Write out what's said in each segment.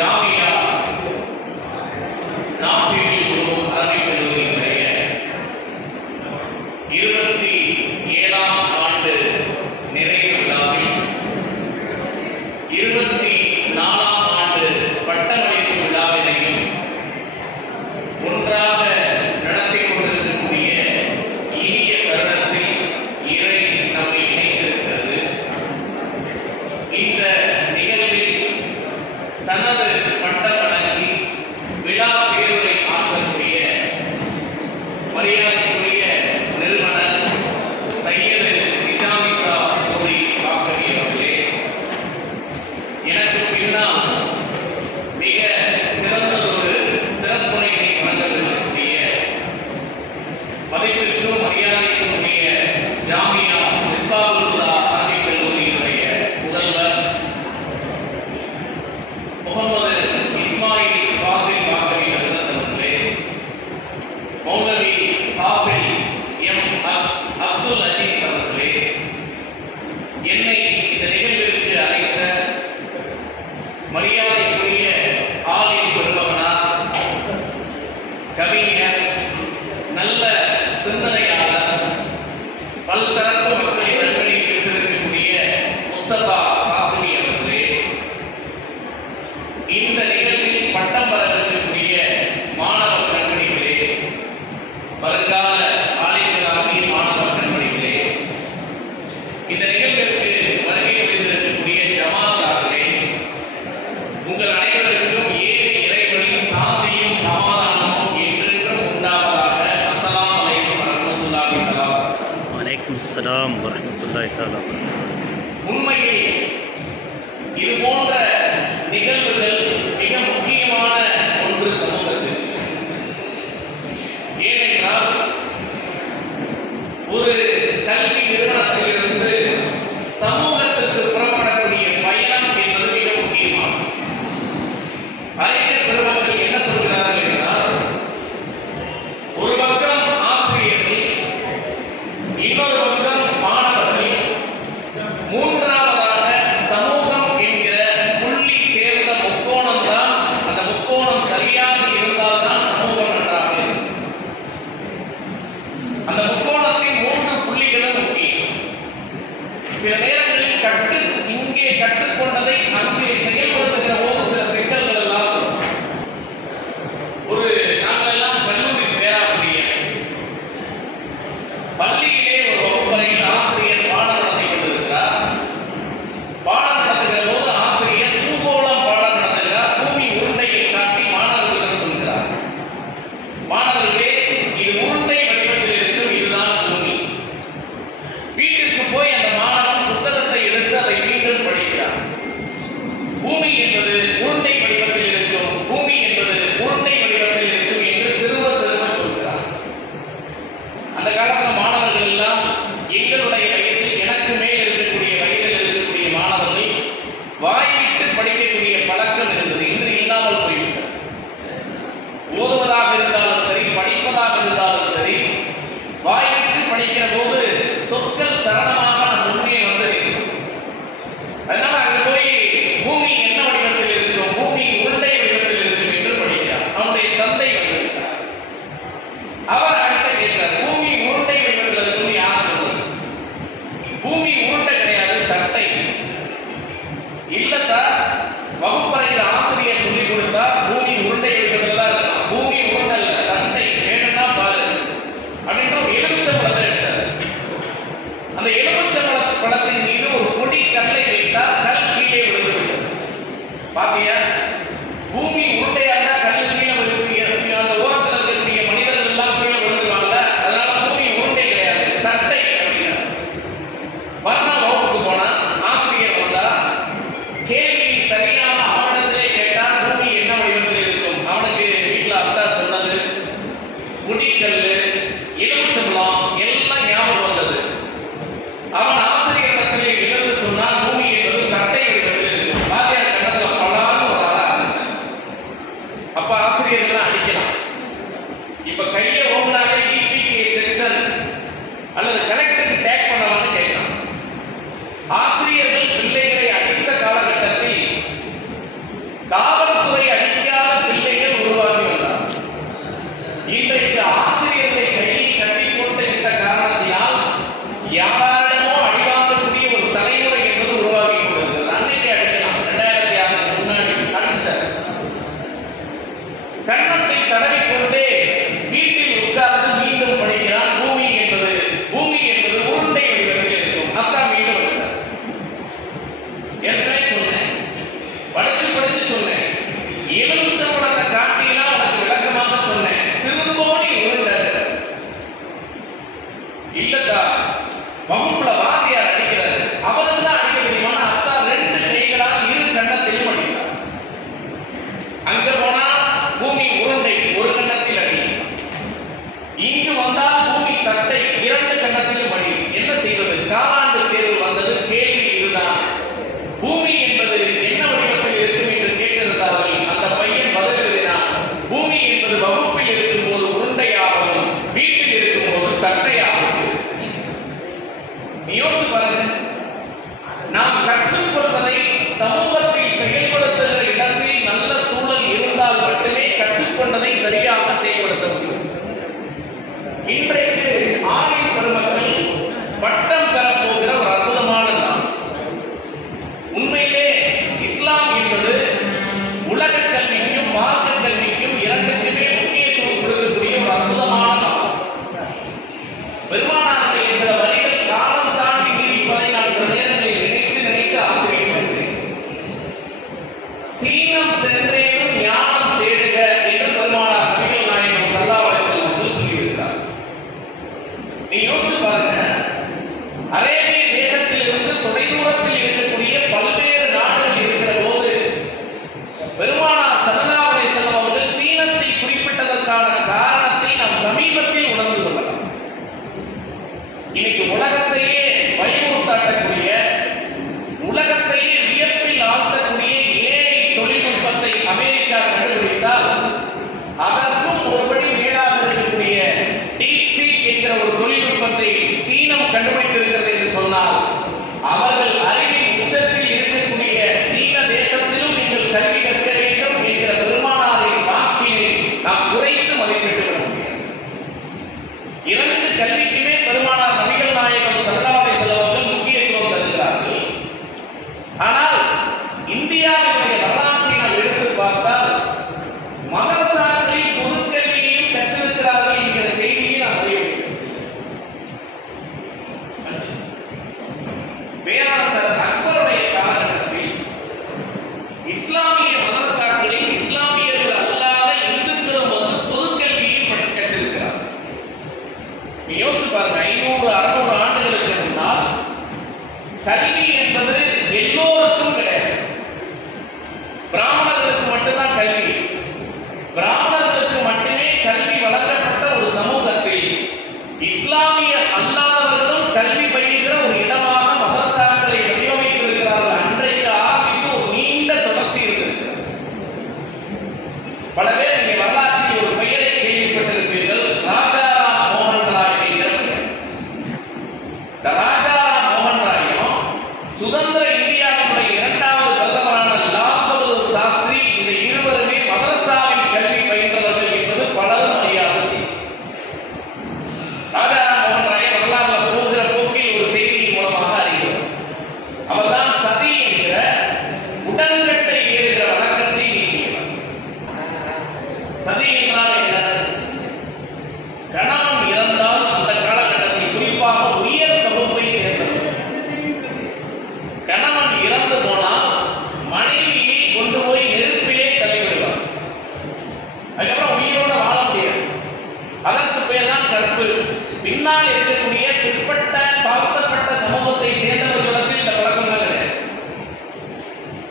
Jamia நாஃபில் Uloom Arabic கல்லூரியினுடைய 27ஆம் ஆண்டு நிறைவு விழாவில் 24ஆம் ஆண்டு பட்டமளிப்பு விழாவினையும் ஒன்றாக நடத்தி கொண்டிருக்கக்கூடிய இனிய தருணத்தில் இறை நம்மை இணைத்திருக்கிறது. இந்த நிகழ்வில் சனது பட்டம் வழங்கி விழா பேருரை ஆற்றக்கூடிய மரியாதைக்குரிய நிறுவனர் சையது நிஜாமிசா கோரி காக்கவி அவர்களே, எனக்கு பின்னால் மிக சிறந்ததொரு சிறப்புரையினை வழங்கவிருக்கக்கூடிய மதிப்பிற்கும் மரியாதைக்கும் உரிய ஜாமியா மிஸ்பாஹுல் ஹுதா அரபிக் கல்லூரியினுடைய முதல்வர் முகமது இஸ்மாயில் ஃபாசில் காக்கவி ஹசரத் அவர்களே, மௌலவி ஹாஃபில் எம் அப்துல் அஜீஸ் அவர்களே, என்னை இந்த நிகழ்விற்கு அழைத்த மரியாதைக்குரிய ஆலிம் பெருமகனார், கவிஞர், நல்ல சிந்தனையாளர், பல்தரப்பு மக்களை நன்மையை பெற்றிருக்கக்கூடிய முஸ்தபா காசிமி அவர்களே, இந்த நிகழ்வில் பட்டம் பெறவிருக்கக்கூடிய மாணவ கண்மணிகளே, வருங்கால ஆலிம்களாகிய மாணவ கண்மணிகளே, இந்த நிகழ்விற்கு வருகை புரிந்திருக்கக்கூடிய ஜமாத்தார்களே, உங்கள் அனைவருக்கும் ஏக இறைவனின் சாந்தியும் சமாதானமும் என்றென்றும் உண்டாவதாக. அஸ்ஸலாமு அலைக்கும் வரஹ்மத்துல்லாஹி தஆலா. வலைக்கும் ஸலாம் வரஹ்மத்துல்லாஹி தஆலா. உண்மையில் இது போன்ற நிகழ்வுகள் மிக முக்கியமான ஒன்று சமூகத்தில். ஏனென்றால் ஒரு கல்வி நிறுவனத்திலிருந்து சமூகத்திற்கு புறப்படக்கூடிய பயணம் என்பது மிக முக்கியமானது. அறிஞர் பெருமக்கள் என்ன சொல்கிறார்கள் என்றால், ஒரு பக்கம் ஆசிரியர்கள், இன்னொரு பக்கம் மாணவர்கள், மூன்றாவதாக சமூகம் என்கிற புள்ளி சேர்ந்த முக்கோணம் தான். அந்த முக்கோணம் சரியாக இருந்தால்தான் சமூகம் நன்றாக இருக்கும். அந்த முக்கோணத்தின் 3 புள்ளிகளும் முக்கியம். சில நேரங்களில் இங்கே கற்றுக்கொண்டதை அங்கே செயல்படுத்துகிற போது சில சிக்கல்கள் எல்லாம் வரும். நாங்கள் எல்லாம் கல்லூரி பேராசிரியர், பள்ளியிலே ஒரு வகுப்பறையில் ஆசிரியர் பாடம் நடத்தி கொண்டிருக்கிறார். பாடம் நடத்துகிற போது ஆசிரியர் பூகோளம் பாடம் நடத்துகிறார். பூமி உருண்டையை காட்டி மாணவர்களிடம் சொல்கிறார், மாணவர்களே, இது உருண்டை வடிவத்தில் இருக்கும், இதுதான் வகுப்புல வாத்தியார் அடிக்கிறார், அவருக்கு தான் அடிக்க தெரியுமா? அத்தா 2 கைகளால் 2 கண்ணத்திலும் அடிக்கிறார். அங்க போனா பூமி உருண்டை ஒரு கண்ணத்தில் அடி, இங்கு வந்தா பூமி தட்டை 2 கண்ணத்திலும் அடி. என்ன செய்வது? காலாண்டு தேர்வு வந்தது. கேள்வி இதுதான், பூமி என்பது என்ன வடிவத்தில் இருக்கும் என்று கேட்டிருந்தார்கள். அந்த பையன் பதில் எழுதினான், பூமி என்பது வகுப்பில் இருக்கும்போது உருண்டையாகவும் வீட்டில் இருக்கும்போது தட்டையாகவும். யோசிச்சு பாருங்க, நாம் கற்றுக்கொள்வதை சமூகத்தில் செயல்படுத்துகிற இடத்தில் நல்ல சூழல் இருந்தால் மட்டுமே கற்றுக்கொண்டதை சரியாக செயல்படுத்த முடியும். இன்றைக்கு ஆணின் பெருமக்கள் பட்டம் பெறப்போகிற ஒரு அற்புதமான நாள். உண்மையிலே இஸ்லாம் என்பது உலக கல்விக்கும் மார்க்க கல்விக்கும் இரண்டுக்குமே முக்கியத்துவம் கொடுக்கக்கூடிய ஒரு அற்புதமான நாள். பெருமானாருடைய சில வரிகள் காலம் தாண்டி நீடிப்பதை நான் சில நேரங்களில் நினைத்து ஆச்சரியப்படுகிறேன். சீனம் சென்றேனும் ஞானம் தேடுக என்று பெருமானார் நபிகள் நாயகம் ஸல்லல்லாஹு அலைஹி வஸல்லம் அவர்கள் சொல்லியிருக்கிறார். நீ யோசிச்சு பாருங்க, அரேபிய தேசத்திலிருந்து தொலைதூரத்தில் இருக்கக்கூடிய பல்வேறு நாடுகள் இருக்கிற போது பெருமானார் ஸல்லல்லாஹு அலைஹி வஸல்லம் அவர்கள் சீனத்தை குறிப்பிட்டதற்கான காரணத்தை நாம் சமீபத்தில் உணர்ந்து கொள்ளலாம். இன்னைக்கு உலகத்தையே பயமுறுத்தாட்டக்கூடிய, உலகத்தையே வியப்பில் ஆழ்த்தக்கூடிய ஏஐ தொழில்நுட்பத்தை அமெரிக்கா கண்டுபிடித்தால் அதற்கும் ஒருபடி மேலாக இருக்கக்கூடிய டீப்சீக் என்கிற ஒரு தொழில்நுட்பத்தை சீனம் கண்டுபிடித்திருக்கிறது என்று சொன்னால், அவர்கள் அறிவின் உச்சத்தில் இருக்கக்கூடிய சீன தேசத்திலும் நீங்கள் கல்வி கற்க வேண்டும் என்கிற பெருமானாரின் வாக்கினை நாம் குறைத்து மதிப்பிட்டு விட முடியாது. 2 கல்விக்குமே பெருமானார் நபிகள் நாயகம் ஸல்லல்லாஹு அலைஹி வஸல்லம் அவர்கள் முக்கியத்துவம் தருகிறார்கள். ஆனால் இந்தியாவுடைய வரலாற்றை நாம் எடுத்து பார்த்தால் மதரசாக்களில் பொதுக்கல்வியையும் கற்றிருக்கிறார்கள் என்கிற செய்தியை நாம் அறிய வேண்டும். பேரரசர் அக்பருடைய காலகட்டத்தில் இஸ்லாமிய மதரசாக்களில் இஸ்லாமியர்கள் அல்லாத இந்துக்களும் வந்து பொதுக்கல்வியை கற்றிருக்கிறார். யோசிச்சு பாருங்க, 500-600 ஆண்டுகளுக்கு முன்னால் கல்வி என்பது எல்லோருக்கும் கிடையாது. பிராமணர்களுக்கு மட்டும்தான் கல்வி, பிராமணர்களுக்கு மட்டுமே கல்வி வழங்கப்பட்ட ஒரு சமூகத்தில் இஸ்லாமிய அல்லாதவர்களும் கல்வி பயிலுகிற ஒரு இடமாக மதரசாக்களை வடிவமைத்திருக்கிறார்கள். அன்றைக்கு ஆரம்பித்து ஒரு நீண்ட தொடர்ச்சி இருந்திருக்கிறது. பல பேர் இங்கே வரலாற்றில் ஒரு பெயரை கேள்விப்பட்டிருப்பீர்கள், ராஜாராம் மோகன் ராய் என்கிற பெயர். ராஜாராம் மோகன் ராயும் சுதந்திர இந்தியாவினுடைய 2வது பிரதமரான லால் பகதூர் சாஸ்திரி, இந்த இருவருமே மதரசாவில் கல்வி பயின்றவர்கள் என்பது பலரும் அறியாத செய்தி. ராஜாராம் மோகன் ராயை வரலாறுல போகிற போக்கில் ஒரு செய்தியின் மூலமாக அறிகிறோம். அவர்தான் சதி என்கிற உடன்கட்டை ஏறுகிற வழக்கத்தை நீக்கியவர். சதி என்றால் என்ன? கணவன் இறந்தால் அந்த காலகட்டத்தில் குறிப்பாக உயர் வகுப்பை சேர்ந்தவர் கணவன் இறந்து போனால் மனைவியை கொண்டு போய் நெருப்பிலே தள்ளிவிடுவார். அதுக்கப்புறம் உயிரோட வாழ முடியாது. அதற்கு பேர் தான் கற்பு. பின்னால் இருக்கக்கூடிய பிற்பட்ட தாழ்த்தப்பட்ட சமூகத்தை சேர்ந்தவர்களிடத்தில் இந்த பழக்கங்கள் கிடையாது.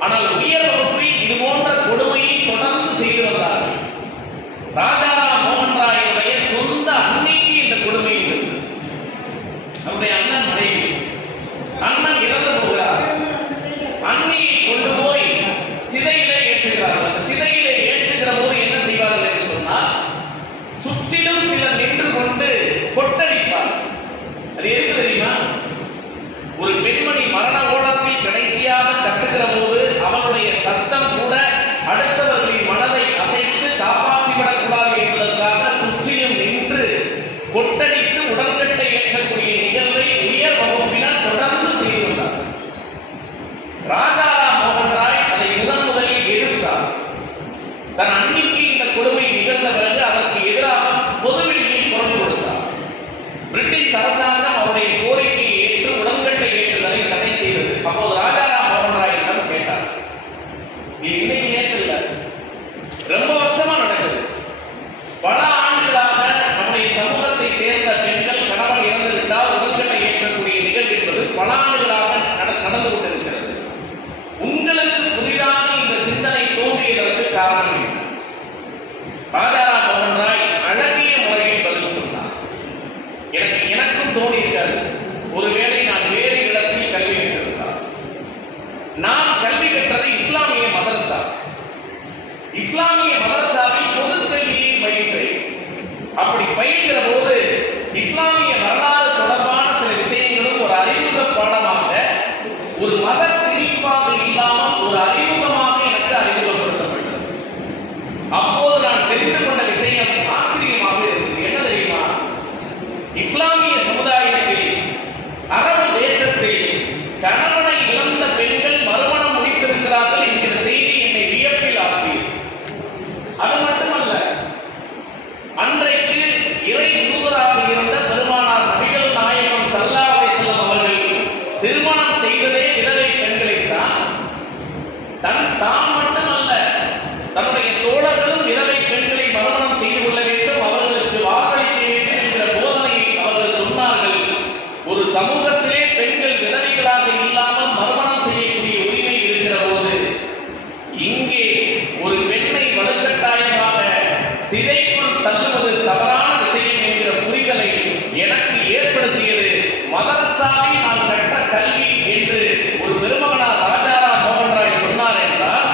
ஆனால் உயர் வகுப்பில் இது போன்ற கொடுமையை தொடர்ந்து செய்து வந்தார்கள். ராஜாராம் மோகன் ராயுடைய சொந்த அன்னைக்கு இந்த கொடுமை இருந்தது. அவருடைய அண்ணன் மனைவி, அண்ணன் இறந்து போகிறார். அன்னியை கொண்டு போய் சிதையிலே ஏற்றுகிறார்கள். அந்த சிதையிலே ஏற்றுகிற போது என்ன செய்வார்கள் என்று சொன்னால், சுற்றிலும் சிலர் நின்று கொண்டு கொட்டடிப்பார். அது எதுக்கு தெரியுமா? ஒரு பெண்மணி மரண ஓலத்தில் கடைசியாக கட்டுகிற போது அவளுடைய சத்தம் கூட அடுத்தவர்களின் மனதை அசைத்து காப்பாற்றிவிடக்கூடாது என்பதற்காக சுற்றிலும் நின்று கொட்டடித்து உடன்கட்டை ஏற்றக்கூடிய நிகழ்வை உயர் வகுப்பினர் தொடர்ந்து செய்து வந்தார். ராஜாராம் மோகன் ராய் அதை முதலில் எதிர்த்தார். தன் அன்னிக்கு இந்த கொடுமை நிகழ்ந்த பிறகு அதற்கு எதிராக பொதுவெளியில் குரல் கொடுத்தார். பிரிட்டிஷ் அரசாங்கம் அவருடைய கோரிக்கையை ஏற்று உடன்கட்டை ஏற்றுதலை தடை செய்தது. அப்போது ராஜாராம் மோகன் ராயிடம் கேட்டார், இது இன்னைக்கு ஏற்கல, ரொம்ப வருஷமா நடக்குது. பல ஆண்டுகளாக நம்முடைய சமூகத்தை சேர்ந்த பெண்கள் கணவன் இறந்து விட்டால் உடன்கட்டை ஏற்றக்கூடிய இஸ்லாமிய மதரசாவில் பொது கல்வியை பயின்றேன். அப்படி பயின்ற போது இஸ்லாமிய வரலாறு தொடர்பான சில விஷயங்களும் ஒரு அறிமுக பாடமாக, ஒரு மத திணிப்பாக இல்லாமல் ஒரு அறிமுகமாக எனக்கு அறிமுகப்படுத்தப்பட்டது. அப்போது நான் தெரிந்து கொண்ட விஷயம் ஆச்சரியமாக இருந்தது. என்ன தெரியுமா? இஸ்லாமிய சமுதாயத்தில், அரபு தேசத்தில் கணவனை இழந்த பெண்கள் மறுமணம் முடித்திருக்கிறார்கள் என்கிற செய்தி என்னை வியப்பில் ஆழ்த்தியது. அது மட்டுமல்ல, அன்றைக்கு இறை தூதராக இருந்த பெருமானார் நபிகள் நாயகம் ஸல்லல்லாஹு அலைஹி வஸல்லம் அவர்கள் திருமணம் செய்ததே விதவை பெண்களைத்தான். தான் மட்டுமல்ல, தன்னுடைய தோழர்களும் விதவை பெண்களை மறுமணம் செய்து கொள்ள வேண்டும், அவர்களுக்கு வாக்களிக்க வேண்டும் என்ற போதனையை அவர்கள் சொன்னார்கள். ஒரு சமூகத்திலே பெண்கள் விதவைகளாக இல்லாமல் மறுமணம் செய்யக்கூடிய உரிமை இருக்கிற போது, இங்கே ஒரு பெண்ணை வலுக்கட்டாயமாக சிறைக்குள் தள்ளுவது தவறான விஷயம் என்கிற புரிதலை எனக்கு ஏற்படுத்தியது மதரசாவில் நான் கற்ற கல்வி என்று ஒரு பெருமகனார் ராஜாராம் மோகன் ராய் சொன்னார் என்றால்,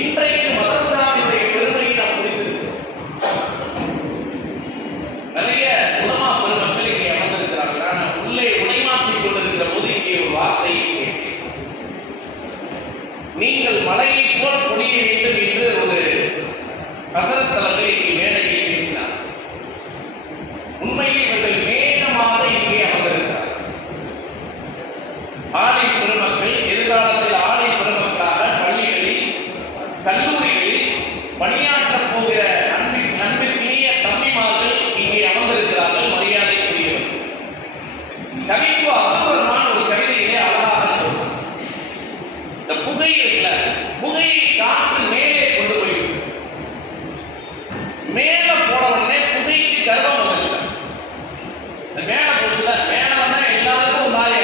இன்றைக்கு மதரசாவினுடைய பெருமையை நாம் புரிந்திருக்கிறோம். நிறைய உலமா பெருமக்கள் இங்கே அமர்ந்திருக்கிறார்கள். ஆனால் உள்ளே உடைமாற்றிக் கொண்டிருக்கிற போது இங்கே ஒரு வார்த்தையை கேட்டேன். நீங்கள் மலையை போல் பொழிய வேண்டும் என்று ஒரு ஹஸரத் அவர்கள் இங்கே மேடையில் பேசினார். உண்மையில் இவர்கள் மேகமாக இங்கே அமர்ந்திருக்கிறார். ஆலிம் பெருமக்கள் எதிர்காலத்தில் ஆலிம் பெருமக்களாக பள்ளிகளில், கல்லூரிகளில் பணியாற்றப் போகிற அன்பிற்கினிய தம்பிமார்கள் இங்கே அமர்ந்திருக்கிறார்கள். மரியாதைக்குரியவர் கவிக்கு அப்துல் ரஹ்மான் ஒரு கவிதையிலே அழகாக சொன்னார். இந்த புகை இருக்குல்ல, புகையை காற்று மேலே கொண்டு போய் மேல போன உடனே புகைக்கு கர்வம் வந்துச்சு. இந்த மேல போச்சுல, மேல வந்தா எல்லாருக்கும் மாறி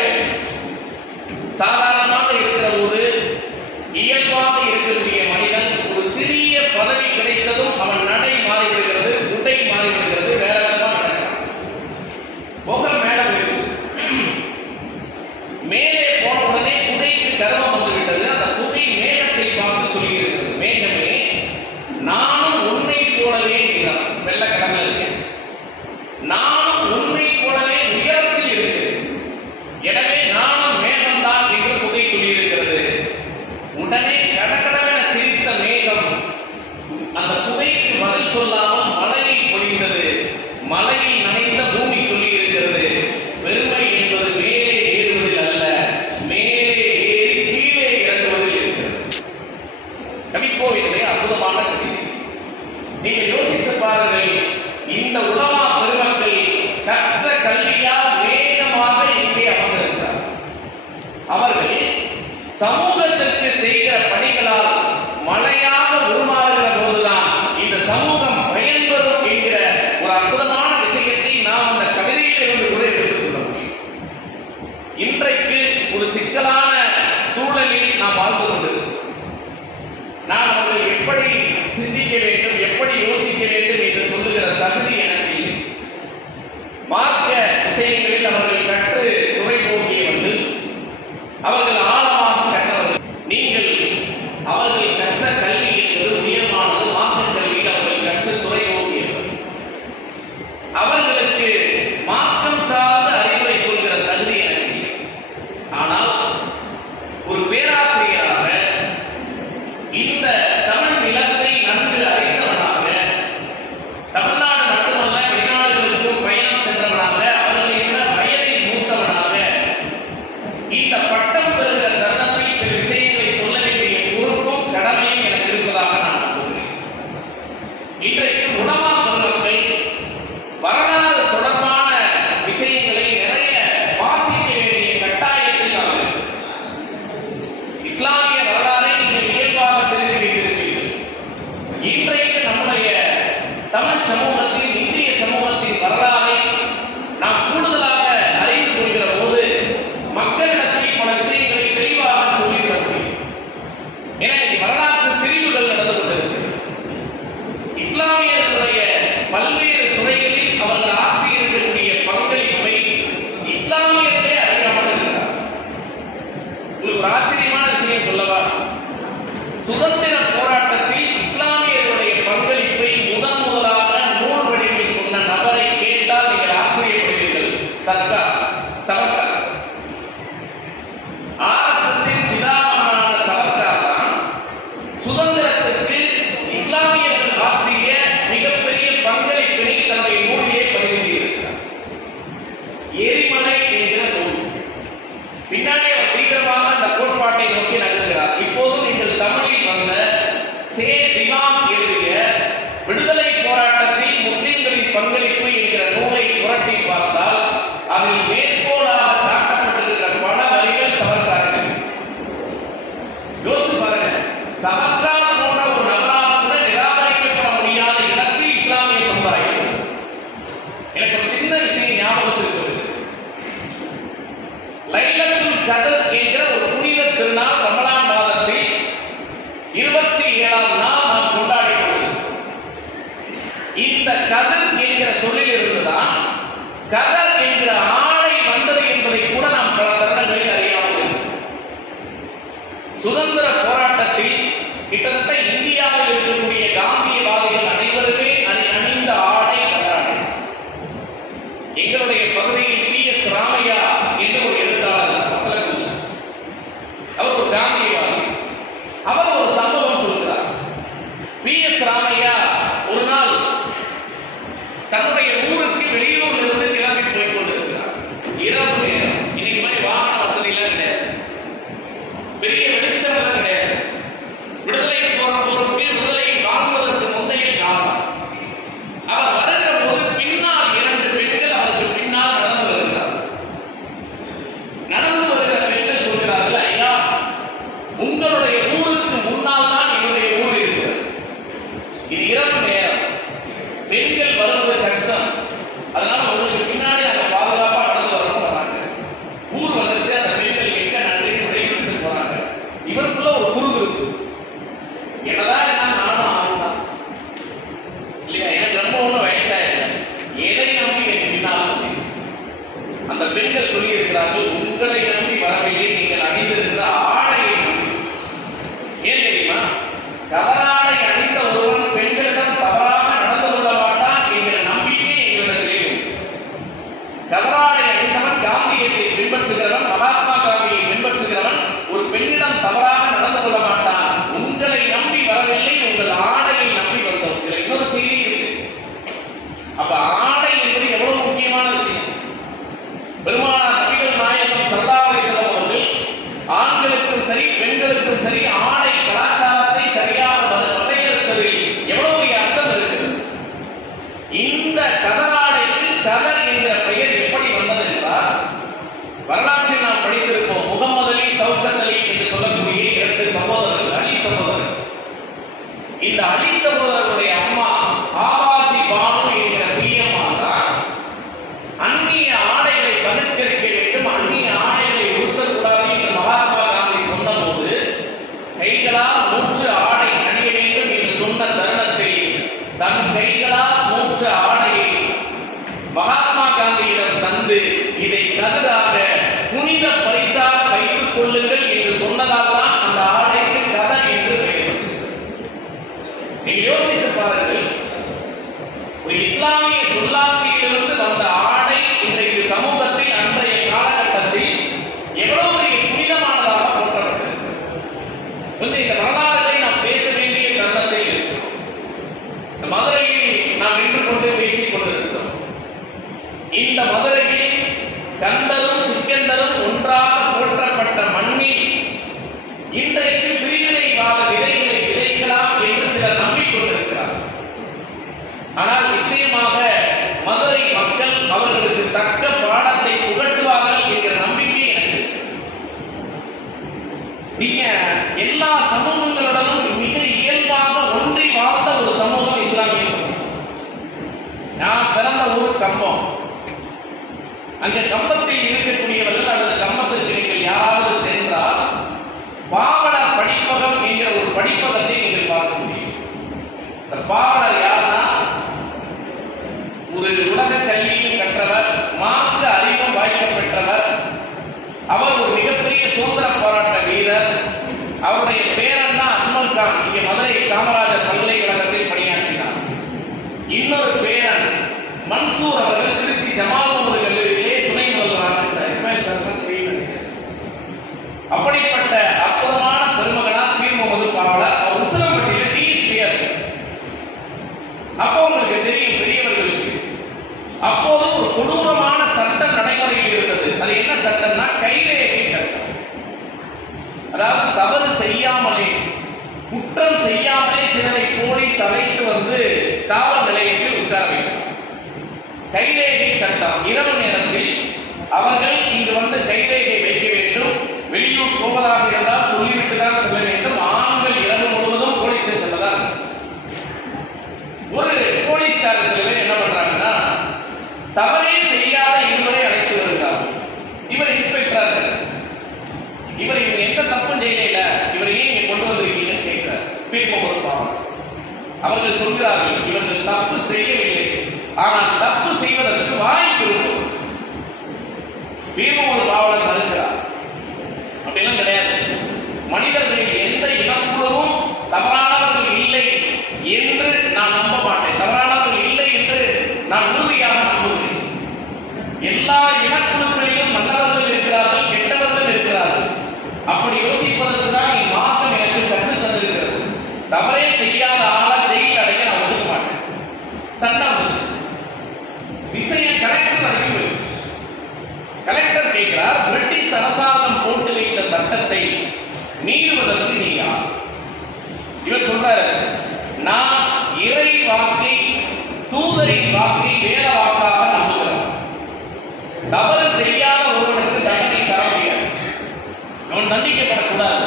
சாதாரணமாக இருக்கிற போது இயல்பாக இருக்கக்கூடிய மனிதன் ஒரு சிறிய பதவி கிடைத்ததும் அவன் நடை மாறிவிடுகிறது, உடை மாறிவிடுகிறது, வேற விதமா நடக்கிறான். புகை மேல போயிடுச்சு. மேலே போன உடனே புகைக்கு கர்வம் வந்துவிட்டது. அந்த புகை மேகத்தை பார்த்து சொல்லியிருக்கிறது, மேகமே நானும் உன்னை போலவே இருக்கிறான், வெள்ளக்கடங்கள் இருக்கேன், நானும் உன்னை போலவே உயரத்தில் இருக்கிறேன், எனவே நானும் மேகம்தான் என்று புகை சொல்லியிருக்கிறது. உடனே கடகடவென சிரித்த மேகம் அந்த புகைக்கு பதில் சொல்லாமல் மலையை பொழிந்தது. மலையில் நனைந்த பூமி சொல்லியிருக்கிறது, பெருமை என்பது மேலே ஏறுவதில் அல்ல, மேலே ஏறி கீழே இறங்குவதில் இருக்கிறது. கவிக்கோவிலே அற்புதமான கவிதை. நீங்கள் யோசித்து பாருங்கள், இந்த உலமா பெருமக்கள் கற்ற கல்வியால் வேகமாக இங்கே அமர்ந்திருக்கிறார். அவர்கள் சமூகத்திற்கு செய்கிற பணிகளால் மழையாக உருமாறுகிற போதுதான் இந்த சமூகம் பயன்பெறும் என்கிற ஒரு அற்புதமான விஷயத்தை நாம் அந்த கவிதையிலிருந்து கூட எடுத்துக்கொள்ள முடியும். இன்றைக்கு ஒரு சிக்கலான சூழலில் நாம் வாழ்ந்து கொண்டிருக்கிறோம். நான் அவர்கள் எப்படி சிந்திக்க வேண்டும், எப்படி யோசிக்க வேண்டும் என்று சொல்லுகிற தகுதி எனக்கு இல்லை. மார்க்க விஷயங்களில் அவர்கள் கற்று துறை போகியவர்கள், அவர்கள் ஆழமாக கற்றவர்கள். சவர்கர். ஆர்எஸ்எஸ் பிதாமகனான சவர்கர் தான் சுதந்திரத்திற்கு இஸ்லாமியர்கள் ஆற்றிய மிகப்பெரிய பங்களிப்பினை தன்னுடைய நூலிலே பதிவு செய்திருக்கிறார். எரிமலை என்கிற நூல். பின்னாடி அவர் தீவிரமாக அந்த கோட்பாட்டை நோக்கி நகர்கிறார். இப்போது நீங்கள் தமிழில் வந்த சே திவான் எழுதிய விடுதலை போராட்டத்தில் முஸ்லிம்களின் பங்களிப்பு என்கிற நூலை புரட்டி பார்த்தால் அதில் மேற்கோளாக காட்டப்பட்டிருக்கிற பல வரிகள் சவர்கருக்கு. யோசிச்சு பாருங்க, சவர்கர் போன்ற ஒரு நபரால் கூட நிராகரிக்கப்பட முடியாத இலக்கு இஸ்லாமிய சமுதாயம். எனக்கு ஒரு சின்ன விஷயம் ஞாபகத்திற்கு வருது. லைலத்துல் கத்ர் என்கிற ஒரு புனித திருநாள் ரமலான் மாதத்தில் 27ஆம் நாள் நாம் கொண்டாடி கொண்டிருக்கிறோம். இந்த கதர் என்கிற சொல்லில் இருந்துதான் கதர் என்கிற ஆடை வந்தது என்பதை கூட நாம் பல தருணங்களில் அறியாமல் இருக்கிறோம். சுதந்திர போராட்டத்தில் கிட்டத்தட்ட இந்தியாவில் இருக்கக்கூடிய காந்தியவாதிகள் அனைவருமே அதை அணிந்த ஆடை கதராடை. எங்களுடைய பகுதியில் PS ராமையா என்று ஒரு எழுத்தாளர், அவர் ஒரு காந்தியவாதி. அவர் ஒரு சம்பவம் சொல்கிறார். PS ராமையா ஒரு நாள் தன்னுடைய ஊருக்கு வெளியூரில் இருந்து கிளம்பி போய் கொண்டிருக்கிறார். இரவு நேரம். இன்னைக்கு மாதிரி வாகன வசதி எல்லாம் கிடையாது, பெரிய வெளிச்சம் எல்லாம் கிடையாது. விடுதலை போருக்கு விடுதலை வாங்குவதற்கு முந்தைய காலம். அவர் வருகிற போது பின்னால் 2 பெண்கள் அவருக்கு பின்னால் நடந்து வருகிறார். நடந்து வருகிற பெண்கள் சொல்கிறார்கள், ஐயா, உங்களுடைய ஊருக்கு முன்னால் தான் என்னுடைய ஊர் இருக்கிறது. இது இரவு நேரம், பெண்கள் வருவது கஷ்டம், அதனால உங்களுக்கு பின்னாடி நாங்க பாதுகாப்பா நடந்து வரணும் வராங்க. ஊர் வந்துச்சு, அந்த பெண்கள் மிக்க நன்றி விடைபெற்று போறாங்க. இவருக்குள்ள ஒரு குறுகுறுப்பு. என்னதான் நானும் ஆகுதான் இல்லையா, எனக்கு ரொம்ப ஒன்றும் வயசாயில்லை, எதை நம்பி என் பின்னால் வந்து அந்த பெண்கள் சொல்லி இருக்கிறார்கள், உங்களை நம்பி வரவில்லை, நீங்கள் அணிந்திருக்கிற ஆடையை நம்பி. ஏன் தெரியுமா, கதராடை அணிந்த ஒருவன் பெண்களிடம் தவறாக நடந்து கொள்ள மாட்டான் என்கிற நம்பிக்கை எங்களிடத்திலே உண்டு. கதராடை அணிந்தவன் காந்தியத்தை பின்பற்றுகிறவன், மகாத்மா காந்தியை பின்பற்றுகிறவன் ஒரு பெண்ணிடம் தவறாக நடந்து கொள்ள மாட்டான். உங்களை நம்பி வரவில்லை, உங்கள் ஆடையை நம்பி வந்தோம். இதுல இன்னொரு செய்தி இருக்கு. அப்ப ஆடை என்பது எவ்வளவு முக்கியமான விஷயம். பெருமானார் நபிகள் நாயகம் ஸல்லல்லாஹு அலைஹி வஸல்லம் அவர்கள் ஆண்களுக்கும் சரி பெண்களுக்கும் சரி ஆடை கலாச்சாரத்தை சரியாக வரையறுத்ததில் எவ்வளவு அர்த்தம் இருக்கிறது. இந்த கதராடைக்கு கதர் என்கிற பெயர் எப்படி வந்தது என்றால், வரலாற்றில் நாம் படித்திருப்போம். முகமது அலி, சௌகத் அலி என்று சொல்லக்கூடிய 2 சகோதரர்கள், அலி சகோதரர்கள். இந்த அலி சகோதரர்களுடைய அம்மா ஆவாஜி பானு என்கிற பிரியம்மா தான் அந்நிய ஆடைகளை பகிஷ்கரிக்க வேண்டும், அந்நிய ஆடைகளை உடுத்தக்கூடாது என்று மகாத்மா காந்தி சொன்னபோது கைகளால் 100 ஆடை அணிய வேண்டும் என்று சொன்ன தருணத்தில் தன் கைகளால் 100 ஆடையை மகாத்மா காந்தியிடம் தந்து இதை கதராக புனித பரிசாக வைத்துக் கொள்ளுங்கள் என்று சொன்னதால் தான் அந்த ஆடைக்கு கதர் என்று பெயர். நீங்கள் யோசித்து பாருங்கள், ஒரு இஸ்லாமிய சொல்லாட்சியிலிருந்து வந்த ஆடை இன்றைக்கு சமூகத்தில் அன்றைய காலகட்டத்தில் எவ்வளவு பெரிய புனிதமானதாக போற்றப்பட்டது. கொஞ்சம் இந்த வரலாறுகளை நாம் பேச வேண்டிய தருணத்தில் இந்த மதுரையில் நாம் நின்று கொண்டு பேசிக் கொண்டிருக்கிறோம். இந்த மதுரையில் கந்தரும் சிக்கந்தரும் ஒன்றாக போற்றப்பட்ட மண்ணில் இன்றைக்கு பிரிவினைவாத விதைகளை விதைக்கலாம் என்று சிலர் நம்பிக்கொண்டிருக்கிறார். ஆனால் நிச்சயமாக மதுரை மக்கள் அவர்களுக்கு தக்க பாடத்தை புகட்டுவார்கள் என்கிற நம்பிக்கை எனக்கு. நீங்க எல்லா சமூகங்களுடனும் மிக இயல்பாக ஒன்றி வாழ்ந்த ஒரு சமூகம் இஸ்லாமிய சமூகம். நான் பிறந்த ஊர் கம்பம். அங்க கம்பத்தில் இருக்கக்கூடியவர்கள் அல்லது கம்பத்திற்கு நீங்கள் யாராவது சென்றால் பாவலர் படிப்பகம் என்கிற ஒரு படிப்பகத்தை நீங்கள் பார்க்க முடியும். இந்த பாவலர் யாருன்னா, ஒரு உலக கல்வியும் கற்றவர், மார்க்க அறிவும் வாய்க்க பெற்றவர். அவர் ஒரு மிகப்பெரிய சுதந்திர போராட்ட வீரர். அவருடைய பேரன் தான் அஜ்மல் கான். இங்கே மதுரை காமராஜர் பல்கலைக்கழகத்தில் பணியாற்றினார். இன்னொரு பேரன் மன்சூர் அவர்கள் திருச்சி ஜமால் முஹம்மது கல்லூரியிலே துணை அப்படிப்பட்ட அற்புதமான பெருமகனார் பீர் முகமது பாவலர். அவர் உசிலம்பட்டியில டிஎஸ்பியா. அப்போ உங்களுக்கு தெரியும் பெரியவர்களுக்கு அப்போது ஒரு கொடூரமான சட்டம் நடைமுறையில் இருந்தது. அது என்ன சட்டம்னா கைரேகை சட்டம். அதாவது தவறு செய்யாமலே குற்றம் செய்யாமலே சிலரை போலீஸ் அழைத்து வந்து காவல் நிலையத்தில் உட்கார வைக்கிறார். கைரேகை சட்டம். இரவு நேரத்தில் அவர்கள் இங்கு வந்து கைரேகை வைக்க வேண்டும். வெளியூர் போவதாக இருந்தால் சொல்லிவிட்டு தான் செல்ல வேண்டும். ஆண்கள் இரவு முழுவதும் போலீஸ் ஸ்டேஷன்ல தான். ஒரு போலீஸ்காரர் சில பேர் என்ன பண்றாங்கன்னா தவறே செய்யாத இருவரை அழைத்து வருகிறார். இவர் இன்ஸ்பெக்டரா இருக்கார். இவர் எந்த தப்பும் செய்யல, இவர் ஏன் இங்க கொண்டு வந்திருக்கீங்கன்னு கேட்கிறார் பீர் முகமது பாவலர். அவர்கள் சொல்கிறார்கள் இவர்கள் தப்பு செய்யவில்லை, ஆனால் தப்பு செய்வதற்கு வாய்ப்பு இருக்கும். பீர் முகமது பாவலர் மறுக்கிறார். அப்படிலாம் கிடையாது. மனிதர்களில் எந்த இனக்குழுவும் தவறானவர்கள் இல்லை என்று நான் நம்ப மாட்டேன். தவறானவர்கள் இல்லை என்று நான் உறுதியாக நம்புகிறேன். எல்லா இனக்குழுக்களிலும் நல்லவர்கள் இருக்கிறார்கள், கெட்டவர்கள் இருக்கிறார்கள். அப்படி யோசிப்பதற்கு தான் மார்க்கம் எனக்கு கற்றுத் தந்திருக்கிறது. தவறே செய்யாத ஆளா ஜெயிலில் அடைக்க நான் ஒதுக்க மாட்டேன். சட்டம் வந்துச்சு. விஷயம் கலெக்டர் வரைக்கும் போயிடுச்சு. கலெக்டர் கேட்கிறார், பிரிட்டிஷ் அரசாங்கம் போட்டு வைத்த சட்டத்தை மீறுவதற்கு நீ யார்? இவர் சொல்றாரு, நான் இறை வாக்கை தூதரின் வாக்கை வேத வாக்காக நம்புகிறேன். தவறு செய்யாத ஒருவனுக்கு தண்டனை தர முடியாது, அவன் தண்டிக்கப்படக்கூடாது.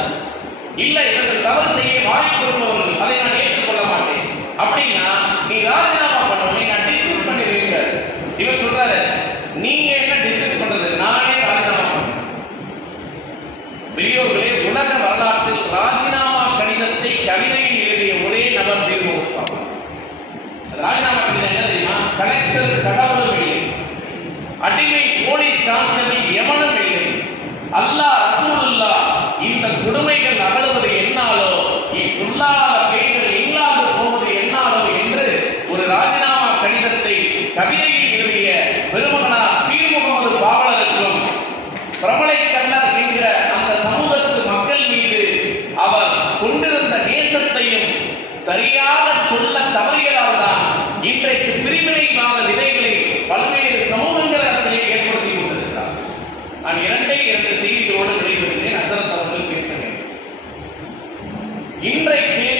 இல்லை இவர்கள் தவறு செய்ய வாய்ப்பு இருப்பவர்கள், அதை நான் ஏற்றுக்கொள்ள மாட்டேன் அப்படின்னா நீ ராஜினாமா பண்ண, நான் டிஸ்கஸ் பண்ணிருக்கீங்க. இவர் சொல்றாரு, நீங்க என்ன டிஸ்கஸ் பண்றது, நானே ராஜினாமா பண்ணேன். பெரியோர்களே, உலக வரலாற்றில் ராஜினாமா கடிதத்தை கவிதையில் எழுதிய ஒரே நபர் பீர் முகமது பாவலர். ராஜினாமா கடிதம் என்ன தெரியுமா? கலெக்டர் கடவுளும் இல்லை, அடிமை போலீஸ் கான்ஸ்டபிள் எவனும் இல்லை, அல்லாஹ் ரசூலுல்லாஹ் இந்த கொடுமைகள் அகழுவது என்னாலோ, இப்புல்லாத பெய்கள் இல்லாது போவது என்னாலோ என்று ஒரு ராஜினாமா கடிதத்தை கவிதையில் எழுதிய பெருமகனார் பீர் முகமது பாவலருக்கும் பிரபலை கண்ணர் என்கிற அந்த சமூகத்து மக்கள் மீது அவர் கொண்டிருந்த நேசத்தையும் சரியாக சொல்ல தவறியதால் தான் இன்றைக்கு பிரிவினைவாத விதைகளை பல்வேறு சமூகங்களிடத்திலே ஏற்படுத்தி கொண்டிருக்கிறார். நான் இரண்டு செய்திகளோடு விளைவிடுகிறேன். ஹசரத் அவர்கள் பேசுகிறேன். இன்றைக்கு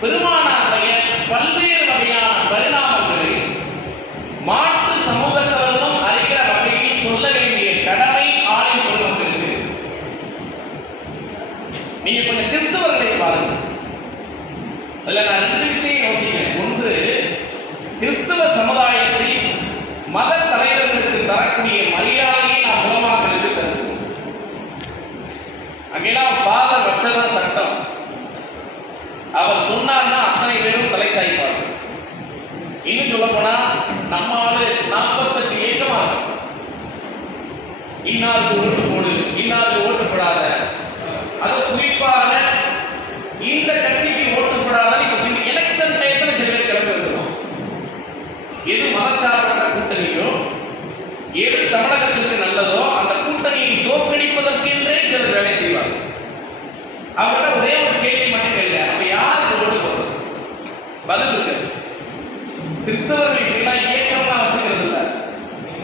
பெருமானாருடைய பல்வேறு வகையான பரிணாமங்களை மாற்று சமூகத்தவர்களும் அறிகிற வகையில் சொல்ல வேண்டிய கடமை ஆளும் பெருமக்களுக்கு. நீங்க கொஞ்சம் கிறிஸ்தவர்களை பாருங்க. அதுல நான் ரெண்டு விஷயம் யோசிக்கிறேன். ஒன்று, கிறிஸ்தவ சமுதாயத்தில் மத தலைவர்களுக்கு தரக்கூடிய மரியாதையை நாம் உலமாக்களுக்கு தருவோம். அங்கெல்லாம் ஃபாதர் வச்சதான் சட்டம். அவர் சொன்னார்னா அத்தனை பேரும் தலை சாய்ப்பார்கள். இன்னும் சொல்ல போனா நம்ம ஆளு 48 ஏக்கமா இன்னாருக்கு ஓட்டு போடு, இன்னாருக்கு ஓட்டு போடாத, அது குறிப்பாக இந்த கட்சிக்கு ஓட்டு போடாத. இப்ப எலெக்ஷன் டயத்துல சில பேர் கிளம்பி வந்துடும். எது மதச்சார்பற்ற கூட்டணியோ, எது தமிழகத்திற்கு நல்லதோ அந்த கூட்டணியை தோற்கடிப்பதற்கென்றே சிலர் வேலை செய்வார்கள். அவர்கிட்ட ஒரே ஒரு கேள்வி மட்டும் கேள்வி, அப்ப யாருக்கு ஓட்டு போடுறது? பதில் இருக்கு. கிறிஸ்தவர்கள் இப்படிலாம் இயக்கம்லாம் வச்சுக்கிறது இல்லை.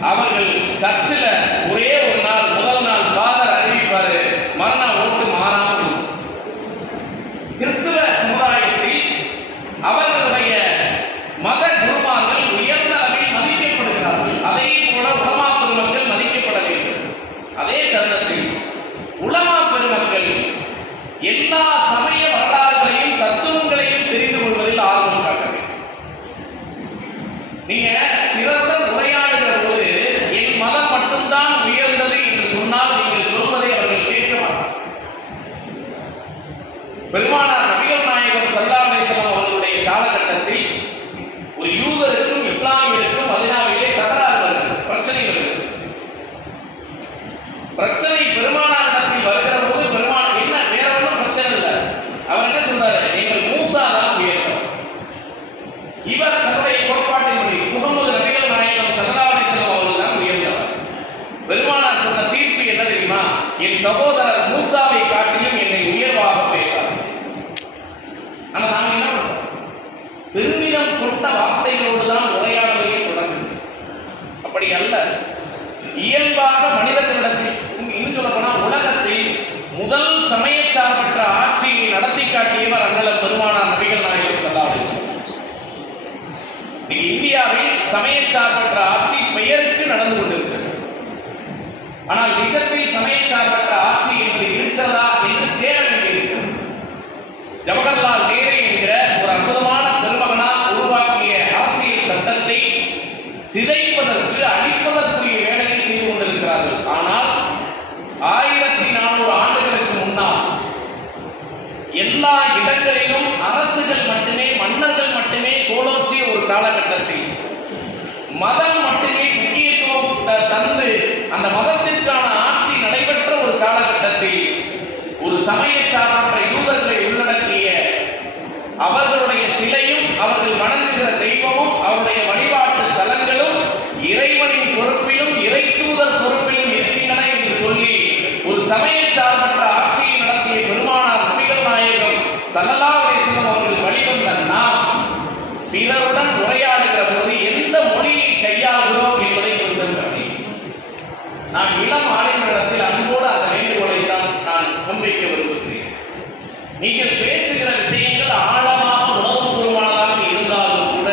அவர்கள் சர்ச்சில் ஒரே ஒரு நாள், முதல் நாள் ஃபாதர் அறிவிப்பாரு, மறுநாள் ஓட்டு மாறாமல் இருக்கும். கிறிஸ்தவ சமுதாயத்தில் அவர்களுடைய மத குருமார்கள் உயர்ந்த அளவில் மதிக்கப்படுகிறார்கள். அதே போல உலமா பெருமக்கள் மதிக்கப்பட வேண்டும். அதே தருணத்தில் உலமா பெருமக்கள் எல்லா சமய வரலாறுகளையும் தத்துவங்களையும் தெரிந்து கொள்வதில் ஆர்வம் காட்ட வேண்டும். நீங்க பிறருடன் உரையாடுகிற போது என் மதம் மட்டும்தான் உயர்ந்தது என்று சொன்னால் நீங்கள் சொல்வதை அவர்கள் கேட்க மாட்டார். பெருமானார் நபிகள் நாயகம் ஸல்லல்லாஹு அலைஹி வஸல்லம் அவர்களுடைய காலகட்டத்தில் ஒரு யூதருக்கும் இஸ்லாமியருக்கும் மதீனாவிலே தகராறு வருகிறது, பிரச்சனை வருகிறது. பிரச்சனை பெருமானாரிடத்தில் வருகிற போது பெருமான் என்ன வேற ஒன்றும் பிரச்சனை இல்லை. அவர் என்ன சொல்றாரு? நீங்கள் மூசா தான் உயர்ந்தவர். இவர் தன்னுடைய கோட்பாட்டின்படி முகமது நபிகள் நாயகம் ஸல்லல்லாஹு அலைஹி வஸல்லம் அவர்கள் தான் உயர்ந்தவர். பெருமானார் சொன்ன தீர்ப்பு என்ன தெரியுமா? என் சகோதரர் மூசாவை காட்டிலும் என்னை உயர்வாக பேசாது. ஆனா நாம என்ன பண்றோம்? பெருமிதம் கொண்ட வார்த்தைகளோடு தான் உரையாடலையே தொடங்குது. அப்படி அல்ல. இயல்பாக மனிதர்களிடத்தில், இன்னும் சொல்ல போனா உலகத்தில் முதல் சமயச்சார்பற்ற ஆட்சியை நடத்தி காட்டியவர் அண்ணல் பெருமானார் நபிகள் நாயகம் ஸல்லல்லாஹு அலைஹி வஸல்லம். இந்தியாவில் சமயச்சார்பற்ற ஆட்சி பெயருக்கு நடந்து கொண்டிருக்கிறது. ஆனால் நிஜத்தில் சமயச்சார்பற்ற ஆட்சி என்பது இருக்கிறதா என்று தேட வேண்டியிருக்கிறது. ஜவஹர்லால் நேரு என்கிற ஒரு அற்புதமான பெருமகனார் உருவாக்கிய அரசியல் சட்டத்தை சிதைப்பதற்கு, அழிப்பதற்குரிய வேலையை செய்து கொண்டிருக்கிறார்கள். ஆனால் 1400 ஆண்டுகளுக்கு முன்னால் எல்லா இடங்களிலும் அரசுகள் மட்டுமே, மன்னர்கள் மட்டுமே கோலோச்சிய ஒரு காலகட்டத்தில் மதம் மட்டுமே முக்கியத்துவம் தந்து அந்த மதத்திற்கான ஆட்சி நடைபெற்ற ஒரு காலகட்டத்தில் ஒரு சமயச்சார்பற்ற யூதர்களை உள்ளடக்கிய அவர்களுடைய சிலையும் அவர்கள் வணங்குகிற தெய்வமும் அவருடைய வழிபாட்டு தலங்களும் இறைவனின் பொறுப்பிலும் இறை தூதர் பொறுப்பிலும் இருக்கின்றன என்று சொல்லி ஒரு சமயச்சார்பற்ற ஆட்சியை நடத்திய பெருமானார் நபிகள் நாயகம் ஸல்லல்லாஹு அலைஹி வஸல்லம் அவர்கள் வழிவந்த நாம் பிறருடன் உரையாடுகிற போது எந்த மொழியை கையாளுகிறோம் என்பதை பொறுத்திருக்கிறது. நான் இளம் ஆளுநரிடத்தில் அன்போடு அந்த வேண்டுகோளை தான் நான் முன்வைக்க விரும்புகிறேன். நீங்கள் பேசுகிற விஷயங்கள் ஆழமாக உணர்வுபூர்வமானதாக இருந்தாலும் கூட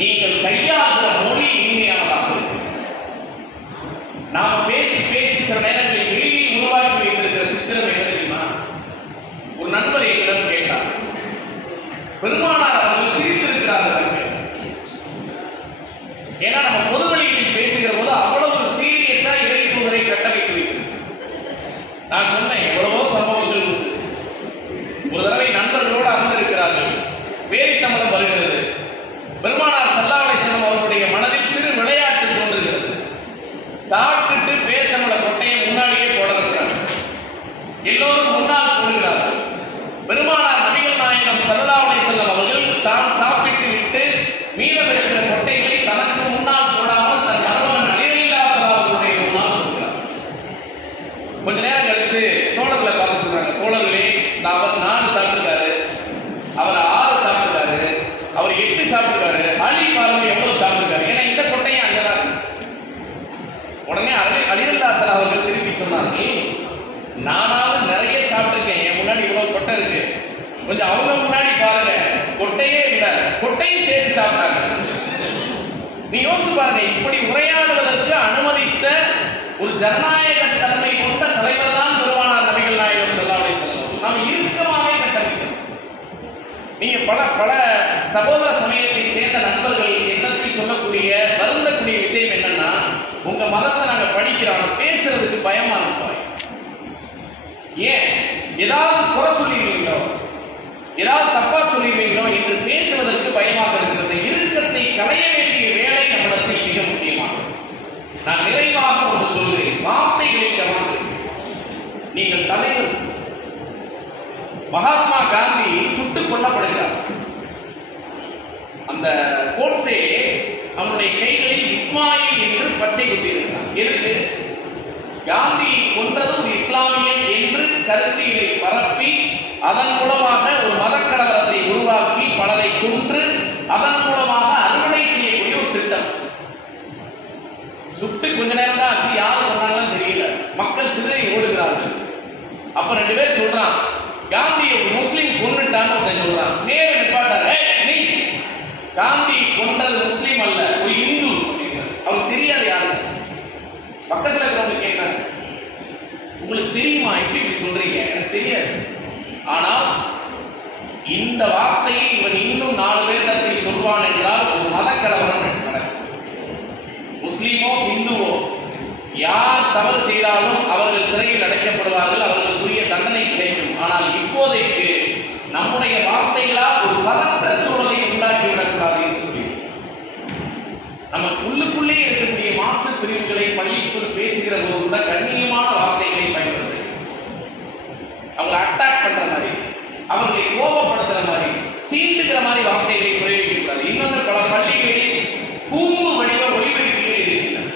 நீங்கள் கையாளுகிற மொழி இனிமையானதாக இருக்கு. நாம் பேசி பேசி சில நேரங்களில் வெளியில் உருவாக்கி வைத்திருக்கிற சித்திரம் என்ன தெரியுமா? ஒரு நண்பர் என்னிடம் கேட்டார், பெருமானார் அவர்கள் சிரித்திருக்கிறார்கள். ஏன்னா நம்ம பொது வழிகளில் பேசுகிற போது அவ்வளவு சீரியஸா இறை தூதரை கட்டமைத்து வைக்கிறது. நான் சொன்னேன், எவ்வளவோ சம்பவங்கள் உண்டு. ஒரு தடவை நண்பர்களோடு அமர்ந்திருக்கிறார்கள், பேரித்தமிழம் வருகிறது. பெருமானார் ஸல்லல்லாஹு அலைஹி வஸல்லம் அவர்களுடைய மனதில் சிறு விளையாட்டு தோன்றுகிறது. சாப்பிட்டு பேரித்தமிழ கொட்டையை முன்னாடியே போடுறாங்க. எல்லோரும் முன்னால் போடுகிறார்கள். பெருமானார் நபிகள் நாயகம் ஸல்லல்லாஹு அலைஹி வஸல்லம் அவர்கள் தான் சாப்பிட்டு விட்டு மீதம் இருக்கிற கொட்டைகளை தனக்கு முன்னால் போடாமல் தன் மருமகன் அலிரலில்லாஹுடைய முன்னால் போடுகிறார். கொஞ்ச நேரம் கழிச்சு தோழர்களை பார்த்து சொல்றாங்க, தோழர்களே, அவர் 4 சாப்பிட்டுருக்காரு, அவர் 6 சாப்பிட்டுருக்காரு, அவர் 8 சாப்பிட்டுருக்காரு, அலி பாருங்க எவ்வளவு சாப்பிட்டுருக்காரு. ஏன்னா இந்த கொட்டையை அங்கதான். உடனே அலிரலில்லாஹு அவர்கள் திருப்பி சொன்னார்கள், நானாவது நிறைய சாப்பிட்டுருக்கேன், என் முன்னாடி இவ்வளவு கொட்டை இருக்கு, கொஞ்சம் அவங்க முன்னாடி பாருங்க, கொட்டையே இல்லை, கொட்டையும் சேர்த்து சாப்பிட்டாங்க. நீ யோசிச்சு பாருங்க, இப்படி உரையாடுவதற்கு அனுமதித்த ஒரு ஜனநாயக தன்மை கொண்ட தலைவர் தான் பெருமானார் நபிகள் நாயகம் ஸல்லல்லாஹு அலைஹி வஸல்லம். நாம் இறுக்கமாகவே கட்டமைக்கிறோம். நீங்க பல சகோதர சமயத்தை சேர்ந்த நண்பர்கள் எண்ணத்தில் சொல்லக்கூடிய வருந்தக்கூடிய விஷயம் என்னன்னா, உங்க மதத்தை நாங்க படிக்கிறோம், பேசுறதுக்கு பயமா இருப்பாய். ஏன் ஏதாவது குறை சொல்லிடுவீங்களோ, ஏதாவது தப்பா சொல்லிடுவீங்களோ என்று பேசுவதற்கு பயமாக இருக்கிறது. இறுக்கத்தை களைய வேண்டிய வேலை நம்மிடத்தில் மிக முக்கியமானது. நான் நிறைவாக ஒன்று சொல்கிறேன், வார்த்தைகளை கவனம். நீங்கள் தலைவர் மகாத்மா காந்தி சுட்டுக் கொல்லப்படுகிறார். அந்த கோட்சே அவனுடைய கைகளில் இஸ்மாயில் என்று பச்சை குத்தியிருக்கிறார். எதுக்கு? காந்தி கொன்றது ஒரு இஸ்லாமியன் என்று கருத்தியை பரப்பி அதன் மூலமாக ஒரு மதக்கலவரத்தை உருவாக்கி பலரை கொன்று அதன் மூலமாக அறுவடை செய்யக்கூடிய ஒரு திட்டம். சுட்டு கொஞ்ச நேரம் தான் ஆச்சு, யாரும் பண்ணாங்கன்னு தெரியல, மக்கள் சிதறி ஓடுகிறார்கள். அப்ப 2 பேர் சொல்றான், காந்தி ஒரு முஸ்லீம் கொன்னுட்டான்னு ஒருத்தன் சொல்றான். நேரு நிப்பாட்டாரு, நீ காந்தி கொன்றது முஸ்லீம் அல்ல, ஒரு இந்து அப்படிங்கிறார். அவருக்கு தெரியாது யாரு. பக்கத்துல இருக்கிறவங்க கேட்கிறாங்க, உங்களுக்கு தெரியுமா இப்படி சொல்றீங்க? எனக்கு தெரியாது. ஆனால் இந்த வார்த்தையை இவன் இன்னும் 4 பேரிடத்தை சொல்வான் என்றால் ஒரு மத கலவரம் நடக்கும். முஸ்லீமோ இந்துவோ யார் தவறு செய்தாலும் அவர்கள் சிறையில் அடைக்கப்படுவார்கள், அவர்களுக்குரிய தண்டனை கிடைக்கும். ஆனால் இப்போதைக்கு நம்முடைய வார்த்தைகளால் ஒரு பதற்ற சூழலை உண்டாக்கி விடக்கூடாது என்று சொல்லி நம்ம உள்ளுக்குள்ளே இருக்கக்கூடிய மாற்று பிரிவுகளை பள்ளிக்குள் பேசுகிற போது கூட கண்ணியமான வார்த்தைகளை பயன்படுத்த, அவங்களை அட்டாக் பண்ற மாதிரி, அவர்களை கோபப்படுத்துற மாதிரி, சீண்டுகிற மாதிரி வார்த்தைகளை பிரயோகிக்கக்கூடாது. இன்னொன்று, பல பள்ளிகளில் கூம்பு வடிவ ஒளிபெருக்கிகள் இருக்கின்றன.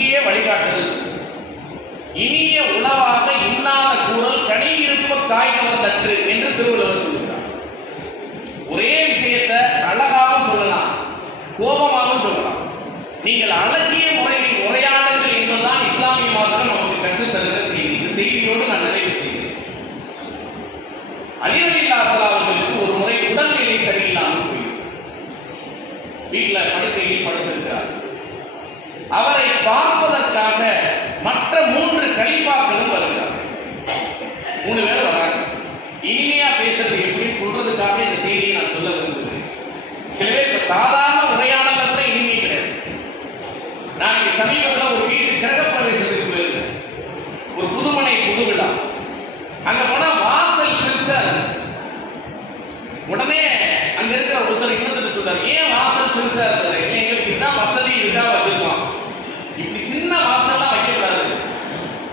இங்கேயே வழிகாட்டுதல். இனிய உணவாக இன்னாத கூறல் கனி இருப்ப காய்கவர் தற்று என்று திருவள்ளுவர் சொல்கிறார். ஒரே விஷயத்தை அழகாகவும் சொல்லலாம், கோபமாகவும் சொல்லலாம். நீங்கள் அழகிய முறையில் உரையாடுங்கள் என்பதுதான் இஸ்லாமிய மார்க்கம் நமக்கு கற்றுத் தருகிற செய்தி. இந்த செய்தியோடு நான் நிறைவு செய்கிறேன். அலி ரலியல்லாஹு தஆலா அவர்களுக்கு ஒரு முறை உடல்நிலை சரியில்லாமல் போயிடும். வீட்டில் படுக்கையில் படுத்திருக்கிறார். அவரை பார்ப்பதற்காக மற்ற 3 கலீஃபாக்களும் வருகிறார். 3 பேர் வராங்க. இனிமையா பேசுறது எப்படின்னு சொல்றதுக்காக இந்த செய்தியை நான் சொல்ல விரும்புகிறேன். சில பேர் சாதாரண உரையாடல கூட இனிமை கிடையாது. நான் இங்க சமீபத்தில் ஒரு வீட்டு கிரகப்பிரவேசத்துக்கு போயிருந்தேன். ஒரு புதுமனை புது விழா. அங்க போனா வாசல் சிறுசா இருந்துச்சு. உடனே அங்க இருக்கிற ஒருத்தர் இன்னொருத்தர் சொல்றாரு, ஏன் வாசல் சிறுசா இருக்குது? எங்களுக்கு இதான் வசதி இருக்கா வச்சிருக்கோம். இப்படி சின்ன வாசல்லாம் வைக்கக்கூடாது.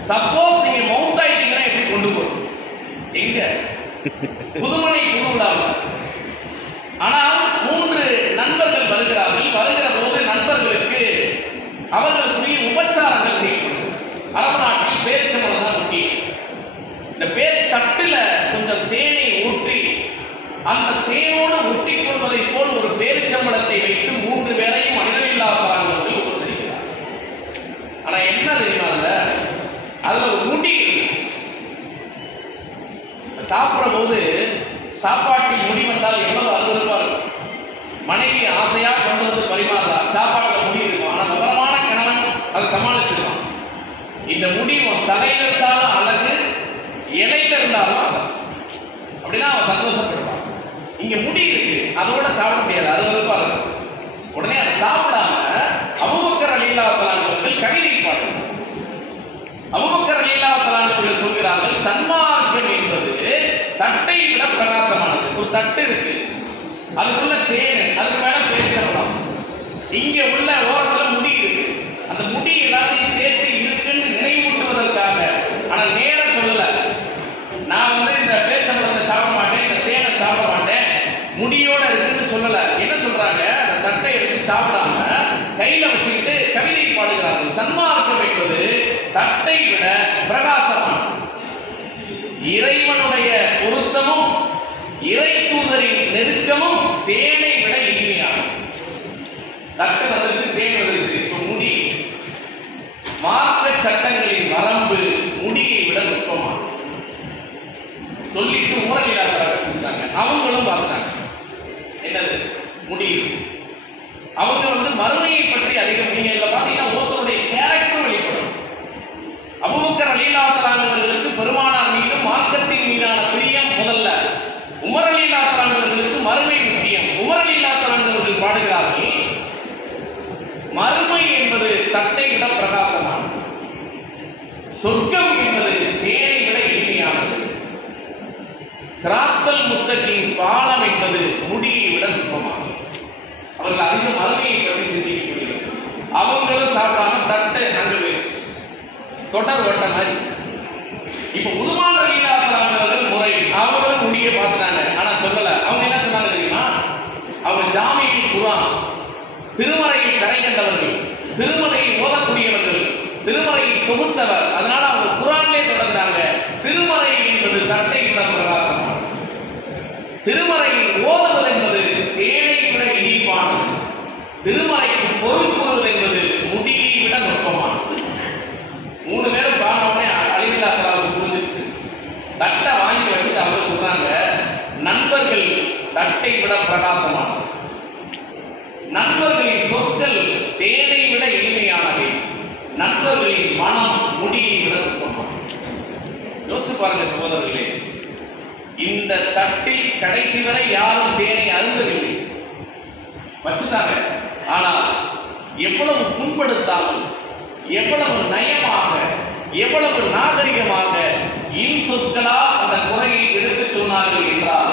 சப்போஸ் நீங்க மவுண்ட் ஆயிட்டீங்கன்னா எப்படி கொண்டு போகும்? எங்க புதுமனை புது விழாவில். ஆனால் 3 நண்பர்கள் வருகிறார்கள். வருகிற போது நண்பர்களுக்கு அவர்களுக்குரிய உபச்சாரங்கள் செய்யப்படும். அரபு நாட்டில் பேரிச்சம்பழம் தான் முக்கியம். இந்த பேர் தட்டுல கொஞ்சம் தேனை ஊற்றி அந்த தேனோடு ஒட்டி கொள்வதை போல் ஒரு பேரிச்சம்பழத்தை வைத்து 3 பேரையும் அணிகளில்லாதவர்கள் உபசரிக்கிறார். ஆனா என்ன தெரியுமா, அதுல ஒரு முடி சாப்பிடுற போது சாப்பாட்டில் முடி வந்தால் எவ்வளவு அருவருப்பா இருக்கும். மனைவி ஆசையா கொண்டு வந்து பரிமாறா, சாப்பாட்டுல முடி இருக்கும். ஆனா விவரமான கணவன் அதை சமாளிச்சிருவான். இந்த முடி தலையில இருந்தாலும் அழகு, இலையில இருந்தாலும் அழகு. அப்படின்னா அவன் சந்தோஷப்படுவான். இங்க முடி இருக்கு, அதோட சாப்பிட முடியாது, அருவருப்பா இருக்கும். உடனே அதை சாப்பிடாம அபூபக்கர் ரலியல்லாஹு தஆலா அவர்கள் கவிதை பாடுகிறார். அபூபக்கர் ரலியல்லாஹு தஆலா அவர்கள் சொல்கிறார்கள், சன்மார்க்கம் என்பது தட்டை விட பிரகாசமானது. ஒரு தட்டு இருக்கு, அதுக்குள்ள தேன், அதுக்கு மேல பேரிச்சம்பழம், இங்க உள்ள ஓரத்துல முடி இருக்கு. அந்த முடி எல்லாத்தையும் சேர்த்து இருக்குன்னு நினைவூட்டுவதற்காக. ஆனா நேரம் சொல்லல, நான் இந்த பேரிச்சம்பழத்தை சாப்பிட மாட்டேன், இந்த தேனை சாப்பிட மாட்டேன், முடியோட இருக்குன்னு சொல்லல. என்ன சொல்றாங்க, அந்த தட்டை எடுத்து சாப்பிடாம கையில வச்சுக்கிட்டு கவிதை பாடுகிறார்கள். சன்மார்க்கம் என்பது தட்டை விட பிரகாசமானது. இறைவனுடைய பொருத்தமும் இறை தூதரின் நெருக்கமும் தேனை விட இனிமையானது. தட்டு வந்துருச்சு, தேன் வந்துருச்சு. இப்ப முடி, மார்க்க சட்டங்களின் வரம்பு முடியை விட நுட்பமானது. சொல்லிட்டு ஊரலிலாக்கிறாங்க கொடுத்தாங்க. அவங்களும் பார்த்தாங்க என்னது முடி. அவங்க மறுமையை பற்றி அதிகம். நீங்க இதுல பாத்தீங்கன்னா ஒருத்தருடைய கேரக்டர் வெளிப்படும். அபூபக்கர் ரலியல்லாஹு தஆலா அவர்களுக்கு பெருமானார் மீது மார்க்கத்தின் மீதான பிரியம் முதல்ல. உமர் ரலியல்லாஹு தஆலா அவர்களுக்கு மறுமை முக்கியம். உமர் ரலியல்லாஹு தஆலா அவர்கள் பாடுகிறார்கள், மறுமை என்பது தட்டை விட பிரகாசமானது, சொர்க்கம் என்பது தேனை விட இனிமையானது, சிராத்தல் முஸ்தகீம் பாலம் என்பது முடியை விட நுட்பமானது. அவர்கள் அதிக மறுமையை பற்றி சிந்திக்கக்கூடியது. அவங்களும் சாப்பிடாம தட்டை ஹேண்டில் தொடர் ஓட்ட மாதிரி. இப்ப உதுமான் ரலியல்லாஹு தஆலா அவர்கள் முறை, அவங்களும் முடியை பார்த்தாங்க, ஆனா சொல்லல. அவங்க என்ன சொன்னாங்க தெரியுமா, அவங்க ஜாமியில் குர்ஆன், திருமறையில் கரை கண்டவர்கள், திருமறையில் ஓதக்கூடியவர்கள், திருமறையை தொகுத்தவர். அதனால அவங்க குர்ஆனிலே தொடர்ந்தாங்க. திருமறை என்பது தட்டை விட பிரகாசமானது, திருமறையில் ஓதுவது என்பது தேனை விட இனிப்பானது, திருமறைக்கு பொருள் கூறுவது என்பது முடியை விட நுட்பமானது. 3 பேரும் பாடனே அலிரலியல்லாஹு தஆலாவுக்கு புரிஞ்சிச்சு. தட்டை வாங்கி வச்சுட்டு அவங்க சொல்றாங்க, நண்பர்கள் தட்டை விட பிரகாசமானது, நண்பர்களின் சொற்கள் தேனை விட இனிமையானவை, நண்பர்களின் மனம் முடியை விட நுட்பமானது. யோசிச்சு பாருங்க சகோதரர்களே, இந்த தட்டில் கடைசி வரை யாரும் தேனை அருந்தவில்லை, வச்சுட்டாங்க. ஆனால் எவ்வளவு புண்படுத்தாமல், எவ்வளவு நயமாக, எவ்வளவு நாகரிகமாக இன்சொற்களா அந்த குறையை எடுத்து சொன்னார்கள் என்றால்,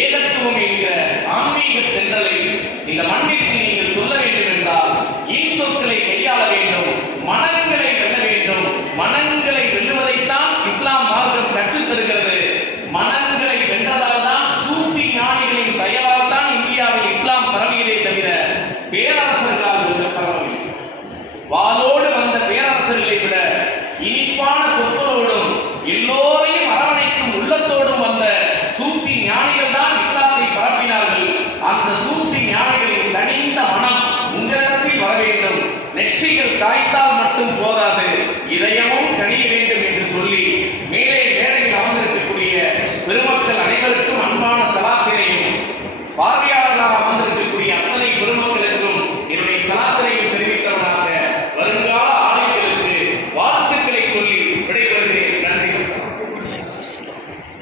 ஏகத்துவம் என்கிற ஆன்மீக தென்றலை இந்த மண்ணிற்கு நீங்கள் சொல்ல வேண்டும் என்றால் இன்சொற்களை கையாள வேண்டும், மனங்களை வெல்ல வேண்டும். மனங்களை வெல்லுவதைத்தான் இஸ்லாம் மார்க்கம் கற்றுத் தருகிறது. மனங்களை வென்றதால் தான், சூஃபி ஞானிகளின் தயவால் தான் இந்தியாவில் இஸ்லாம் பரவியதை தவிர பேரரசர்களால் பரவவில்லை. வாளோடு காய்த்தா